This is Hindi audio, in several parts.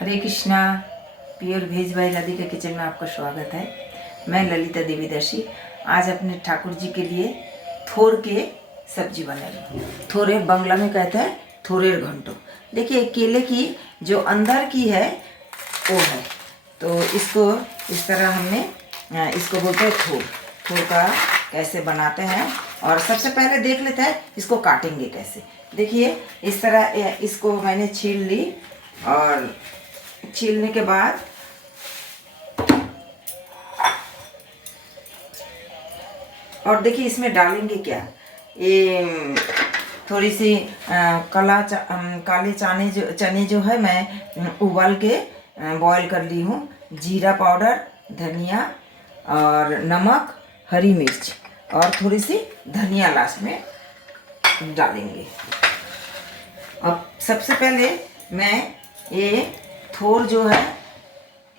Hare Krishna. Pure veg by Radhika kitchen में आपका स्वागत है। मैं ललिता देवीदर्शी आज अपने ठाकुर जी के लिए थोर के सब्जी बना रही हूँ। थोरे बंगला में कहते हैं थोरेर घंटो। देखिए केले की जो अंदर की है वो है, तो इसको इस तरह हमने इसको बोलते हैं थोर। थोर का कैसे बनाते हैं और सबसे पहले देख लेते हैं इसको काटेंगे कैसे। देखिए इस तरह इसको मैंने छील ली और छीलने के बाद और देखिए इसमें डालेंगे क्या। ये थोड़ी सी काले चने जो है मैं उबाल के बॉईल कर ली हूँ। जीरा पाउडर, धनिया और नमक, हरी मिर्च और थोड़ी सी धनिया लास्ट में डालेंगे। अब सबसे पहले मैं ये थोर जो है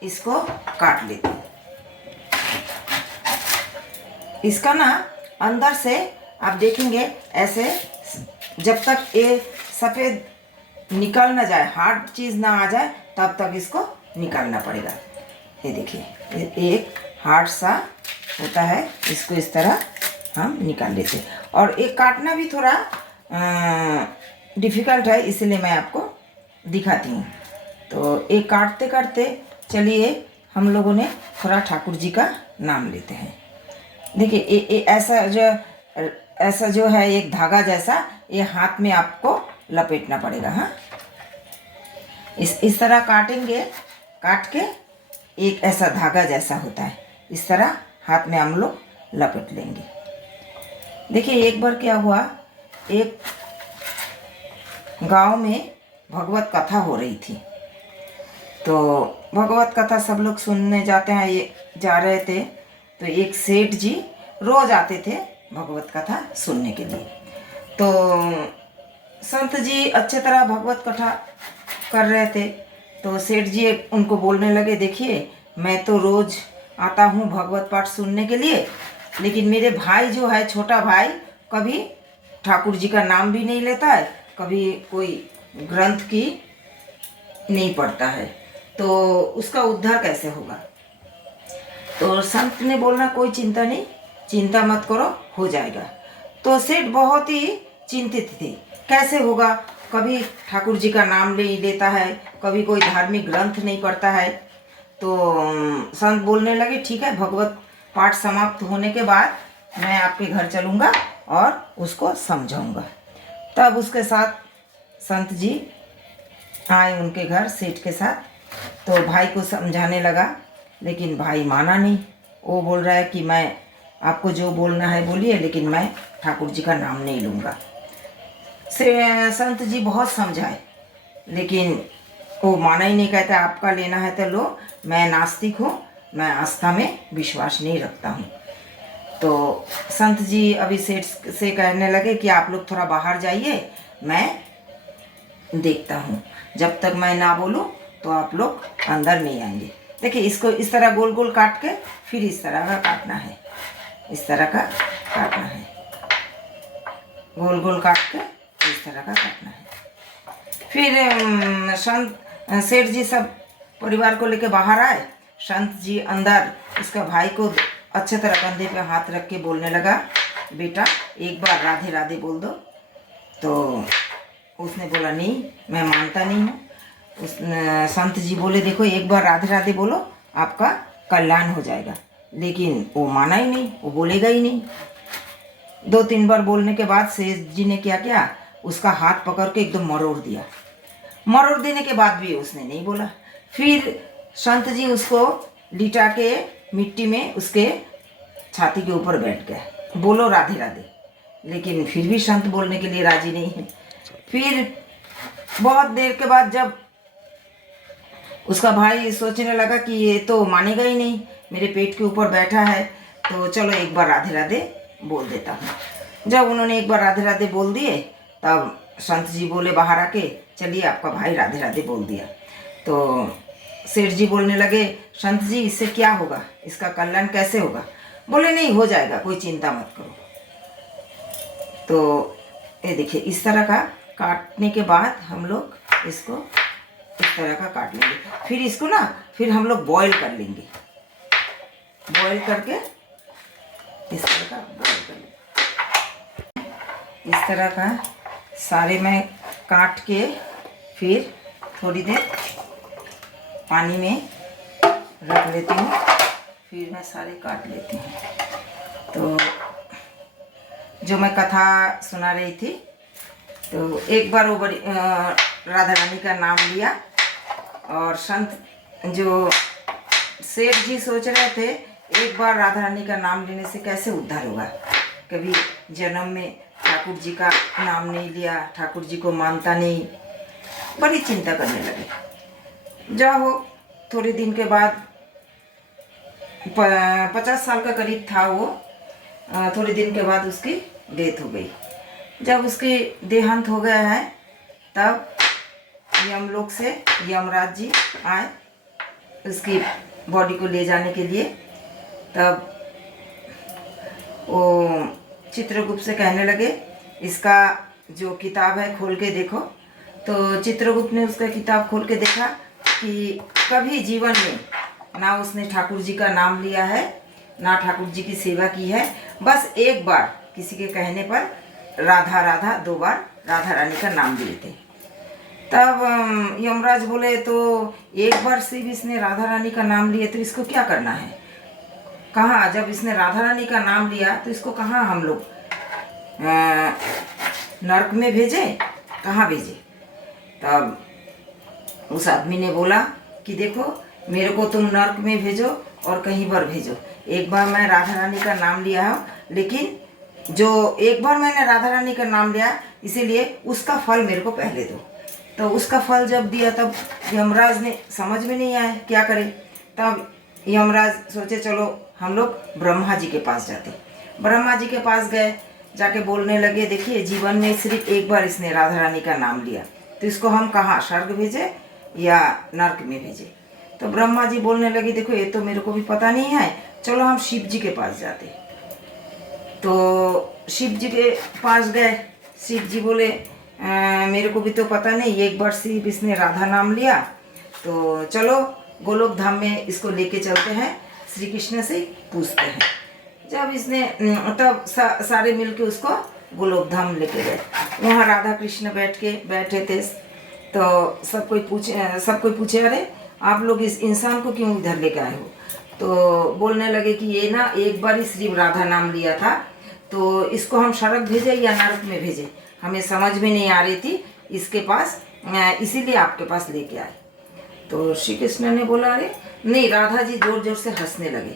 इसको काट लेती हूँ। इसका ना अंदर से आप देखेंगे ऐसे, जब तक ये सफ़ेद निकल ना जाए, हार्ड चीज़ ना आ जाए, तब तक इसको निकालना पड़ेगा। ये देखिए एक हार्ड सा होता है, इसको इस तरह हम निकाल लेते हैं। और एक काटना भी थोड़ा डिफ़िकल्ट है, इसलिए मैं आपको दिखाती हूँ। तो एक काटते काटते चलिए हम लोगों ने थोड़ा ठाकुर जी का नाम लेते हैं। देखिए ऐसा जो है एक धागा जैसा, ये हाथ में आपको लपेटना पड़ेगा। हाँ, इस तरह काटेंगे, काट के एक ऐसा धागा जैसा होता है, इस तरह हाथ में हम लोग लपेट लेंगे। देखिए एक बार क्या हुआ, एक गांव में भगवत कथा हो रही थी। तो भगवत कथा सब लोग सुनने जाते हैं, ये जा रहे थे। तो एक सेठ जी रोज आते थे भगवत कथा सुनने के लिए। तो संत जी अच्छे तरह भगवत कथा कर रहे थे। तो सेठ जी उनको बोलने लगे, देखिए मैं तो रोज आता हूँ भगवत पाठ सुनने के लिए, लेकिन मेरे भाई जो है, छोटा भाई, कभी ठाकुर जी का नाम भी नहीं लेता है, कभी कोई ग्रंथ की नहीं पढ़ता है, तो उसका उद्धार कैसे होगा। तो संत ने बोलना, कोई चिंता नहीं, चिंता मत करो, हो जाएगा। तो सेठ बहुत ही चिंतित थे, कैसे होगा, कभी ठाकुर जी का नाम नहीं लेता है, कभी कोई धार्मिक ग्रंथ नहीं पढ़ता है। तो संत बोलने लगे, ठीक है, भगवत पाठ समाप्त होने के बाद मैं आपके घर चलूँगा और उसको समझाऊँगा। तब उसके साथ संत जी आए उनके घर सेठ के साथ। तो भाई को समझाने लगा, लेकिन भाई माना नहीं। वो बोल रहा है कि मैं आपको जो बोलना है बोलिए, लेकिन मैं ठाकुर जी का नाम नहीं लूँगा। संत जी बहुत समझाए, लेकिन वो माना ही नहीं। कहता आपका लेना है तो लो, मैं नास्तिक हूँ, मैं आस्था में विश्वास नहीं रखता हूँ। तो संत जी अभी सेठ से कहने लगे कि आप लोग थोड़ा बाहर जाइए, मैं देखता हूँ, जब तक मैं ना बोलूँ तो आप लोग अंदर नहीं आएंगे। देखिए इसको इस तरह गोल गोल काट के फिर इस तरह का काटना है, इस तरह का काटना है, गोल गोल काट के इस तरह का काटना है। फिर संत सेठ जी सब परिवार को लेके बाहर आए। संत जी अंदर इसका भाई को अच्छे तरह कंधे पे हाथ रख के बोलने लगा, बेटा एक बार राधे राधे बोल दो। तो उसने बोला, नहीं, मैं मानता नहीं हूँ। संत जी बोले, देखो एक बार राधे राधे बोलो, आपका कल्याण हो जाएगा। लेकिन वो माना ही नहीं, वो बोलेगा ही नहीं। 2-3 बार बोलने के बाद सेठ जी ने क्या किया, उसका हाथ पकड़ के एकदम मरोड़ दिया। मरोड़ देने के बाद भी उसने नहीं बोला। फिर संत जी उसको लिटा के मिट्टी में उसके छाती के ऊपर बैठ गए, बोलो राधे राधे। लेकिन फिर भी संत बोलने के लिए राजी नहीं है। फिर बहुत देर के बाद जब उसका भाई सोचने लगा कि ये तो मानेगा ही नहीं, मेरे पेट के ऊपर बैठा है, तो चलो एक बार राधे राधे बोल देता हूँ। जब उन्होंने एक बार राधे राधे बोल दिए, तब संत जी बोले बाहर आके, चलिए आपका भाई राधे राधे बोल दिया। तो सेठ जी बोलने लगे, संत जी इससे क्या होगा, इसका कल्याण कैसे होगा। बोले नहीं, हो जाएगा, कोई चिंता मत करो। तो ये देखिए इस तरह का काटने के बाद हम लोग इसको इस तरह का काट लेंगे। फिर इसको ना फिर हम लोग बॉईल कर लेंगे, बॉईल करके इस तरह का बॉईल कर लेंगे। इस तरह का सारे मैं काट के फिर थोड़ी देर पानी में रख लेती हूँ, फिर मैं सारे काट लेती हूँ। तो जो मैं कथा सुना रही थी, तो एक बार वो बड़ी राधा रानी का नाम लिया, और संत जो सेठ जी सोच रहे थे एक बार राधा रानी का नाम लेने से कैसे उद्धार होगा, कभी जन्म में ठाकुर जी का नाम नहीं लिया, ठाकुर जी को मानता नहीं, बड़ी चिंता करने लगे। जब वो थोड़े दिन के बाद 50 साल का करीब था वो, थोड़े दिन के बाद उसकी डेथ हो गई। जब उसकी देहांत हो गया है तब यमलोक से यमराज जी आए उसकी बॉडी को ले जाने के लिए। तब वो चित्रगुप्त से कहने लगे इसका जो किताब है खोल के देखो। तो चित्रगुप्त ने उसका किताब खोल के देखा कि कभी जीवन में ना उसने ठाकुर जी का नाम लिया है, ना ठाकुर जी की सेवा की है, बस एक बार किसी के कहने पर राधा राधा 2 बार राधा रानी का नाम लिए थे। तब यमराज बोले तो एक बार सिर्फ इसने राधा रानी का नाम लिए तो इसको क्या करना है, कहाँ, जब इसने राधा रानी का नाम लिया तो इसको कहाँ हम लोग नरक में भेजे, कहाँ भेजे। तब उस आदमी ने बोला कि देखो मेरे को तुम नरक में भेजो और कहीं पर भेजो, एक बार मैं राधा रानी का नाम लिया हूँ, लेकिन जो एक बार मैंने राधा रानी का नाम लिया इसीलिए उसका फल मेरे को पहले दो। तो उसका फल जब दिया तब यमराज ने समझ में नहीं आया क्या करे। तब यमराज सोचे चलो हम लोग ब्रह्मा जी के पास जाते। ब्रह्मा जी के पास गए, जाके बोलने लगे देखिए जीवन में सिर्फ एक बार इसने राधा रानी का नाम लिया, तो इसको हम कहाँ स्वर्ग भेजे या नरक में भेजे। तो ब्रह्मा जी बोलने लगे देखो ये तो मेरे को भी पता नहीं है, चलो हम शिव जी के पास जाते। तो शिव जी के पास गए। शिव जी बोले मेरे को भी तो पता नहीं, एक बार सिर्फ इसने राधा नाम लिया, तो चलो गोलोक धाम में इसको लेके चलते हैं, श्री कृष्ण से पूछते हैं। जब इसने तब सारे मिलके उसको गोलोक धाम लेके गए। वहाँ राधा कृष्ण बैठे थे। तो सब कोई पूछे अरे आप लोग इस इंसान को क्यों इधर लेके आए हो। तो बोलने लगे कि ये ना एक बार ही सिर्फ राधा नाम लिया था, तो इसको हम स्वर्ग भेजे या नरक में भेजे हमें समझ में नहीं आ रही थी इसके पास, इसीलिए आपके पास लेके आए। तो श्री कृष्ण ने बोला अरे नहीं, राधा जी जोर जोर से हंसने लगे।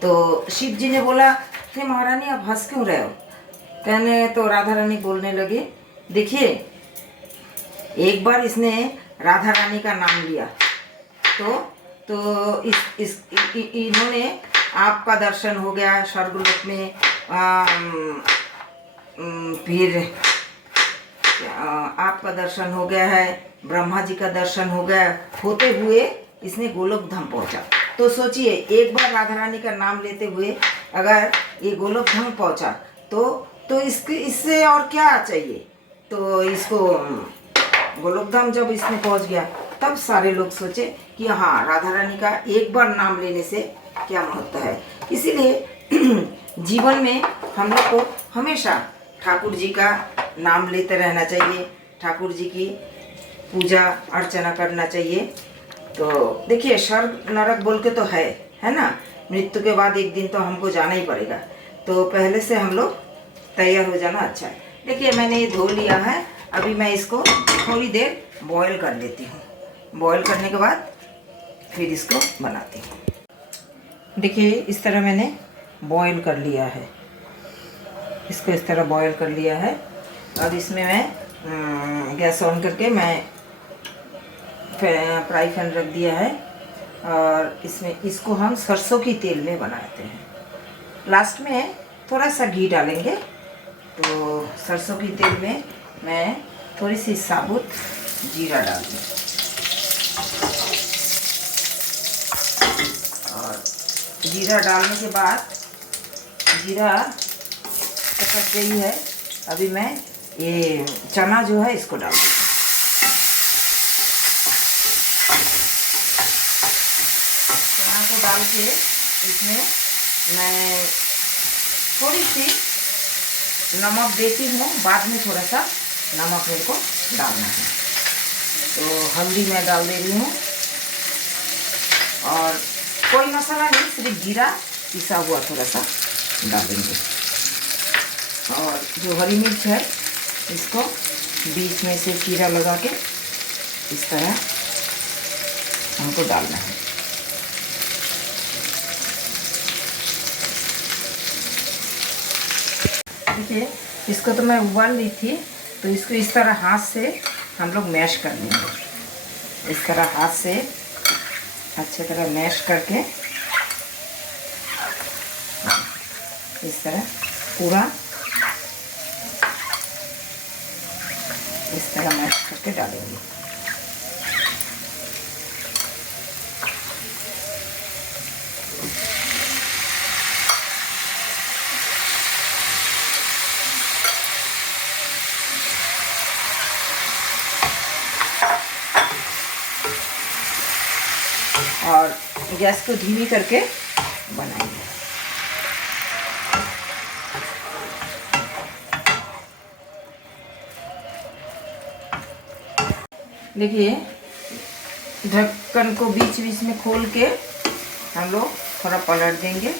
तो शिव जी ने बोला हे महारानी आप हंस क्यों रहे हो। कहने तो राधा रानी बोलने लगे देखिए एक बार इसने राधा रानी का नाम लिया तो इन्होंने आपका दर्शन हो गया स्वर्गलोक में, फिर आपका दर्शन हो गया है, ब्रह्मा जी का दर्शन हो गया, होते हुए इसने गोलोक धाम पहुंचा। तो सोचिए एक बार राधा रानी का नाम लेते हुए अगर ये गोलोक धाम पहुंचा तो इससे और क्या चाहिए। तो इसको गोलोक धाम जब इसने पहुंच गया तब सारे लोग सोचे कि हाँ राधा रानी का एक बार नाम लेने से क्या महत्व है। इसीलिए जीवन में हम लोग को हमेशा ठाकुर जी का नाम लेते रहना चाहिए, ठाकुर जी की पूजा अर्चना करना चाहिए। तो देखिए स्वर्ग नरक बोल के तो है ना, मृत्यु के बाद एक दिन तो हमको जाना ही पड़ेगा, तो पहले से हम लोग तैयार हो जाना अच्छा है। देखिए मैंने ये धो लिया है, अभी मैं इसको थोड़ी देर बॉईल कर लेती हूँ। बॉईल करने के बाद फिर इसको बनाती हूँ। देखिए इस तरह मैंने बॉईल कर लिया है, इसको इस तरह बॉईल कर लिया है। अब इसमें मैं गैस ऑन करके मैं फ्राई पैन रख दिया है, और इसमें इसको हम सरसों की तेल में बनाते हैं। लास्ट में थोड़ा सा घी डालेंगे। तो सरसों की तेल में मैं थोड़ी सी साबुत जीरा डाल दूँ, और जीरा डालने के बाद जीरा पक गई है, अभी मैं ये चना जो है इसको डाल दूँगी। डाल के इसमें मैं थोड़ी सी नमक देती हूँ, बाद में थोड़ा सा नमक मेरे को डालना है। तो हल्दी मैं डाल दे रही हूँ और कोई मसाला नहीं, सिर्फ जीरा पिसा हुआ थोड़ा सा डालेंगे। और जो हरी मिर्च है इसको बीच में से चीरा लगा के इस तरह हमको डालना है। देखिए इसको तो मैं उबाल ली थी, तो इसको इस तरह हाथ से हम लोग मैश कर लेंगे। इस तरह हाथ से अच्छे तरह मैश करके इस तरह पूरा इस तरह मैश करके डालेंगे। और गैस को धीमी करके बनाएंगे। देखिए ढक्कन को बीच बीच में खोल के हम लोग थोड़ा पलट देंगे।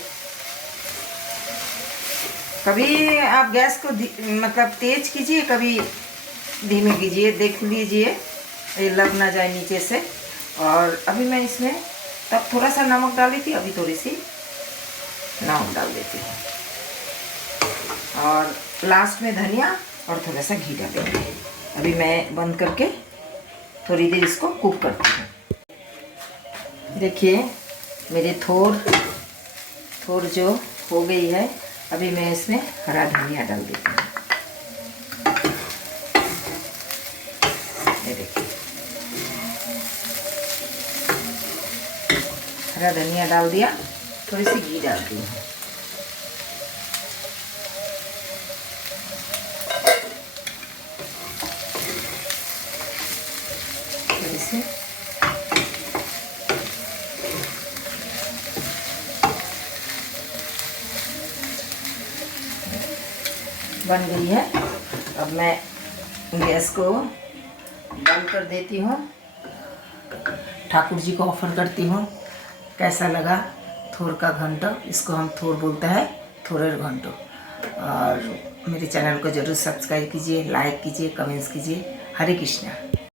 कभी आप गैस को मतलब तेज कीजिए, कभी धीमे कीजिए, देख लीजिए ये लग ना जाए नीचे से। और अभी मैं इसमें तब थोड़ा सा नमक डाली थी, अभी थोड़ी सी नमक डाल देती हूँ। और लास्ट में धनिया और थोड़ा सा घी डालेंगे। अभी मैं बंद करके थोड़ी देर इसको कुक करती हूँ। देखिए मेरे थोर जो हो गई है, अभी मैं इसमें हरा धनिया डाल देती हूँ। ये देखिए हरा धनिया डाल दिया, थोड़ी सी घी डाल दी है। थोड़ी सी बन गई है। अब मैं गैस को बंद कर देती हूँ, ठाकुर जी को ऑफर करती हूँ। कैसा लगा थोर का घंटो? इसको हम थोर बोलते हैं, थोरेर घंटो। और मेरे चैनल को ज़रूर सब्सक्राइब कीजिए, लाइक कीजिए, कमेंट्स कीजिए। हरे कृष्णा।